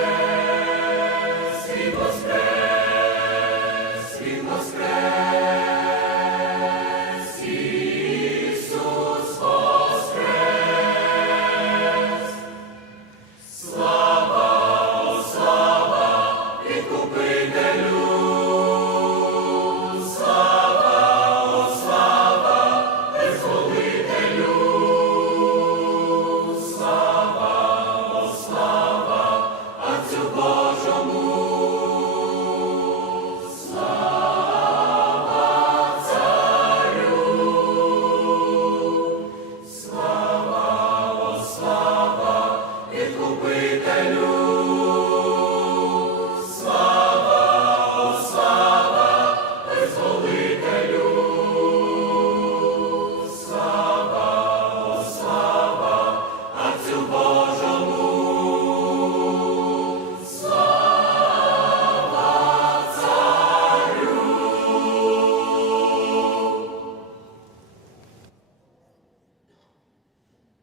Yeah.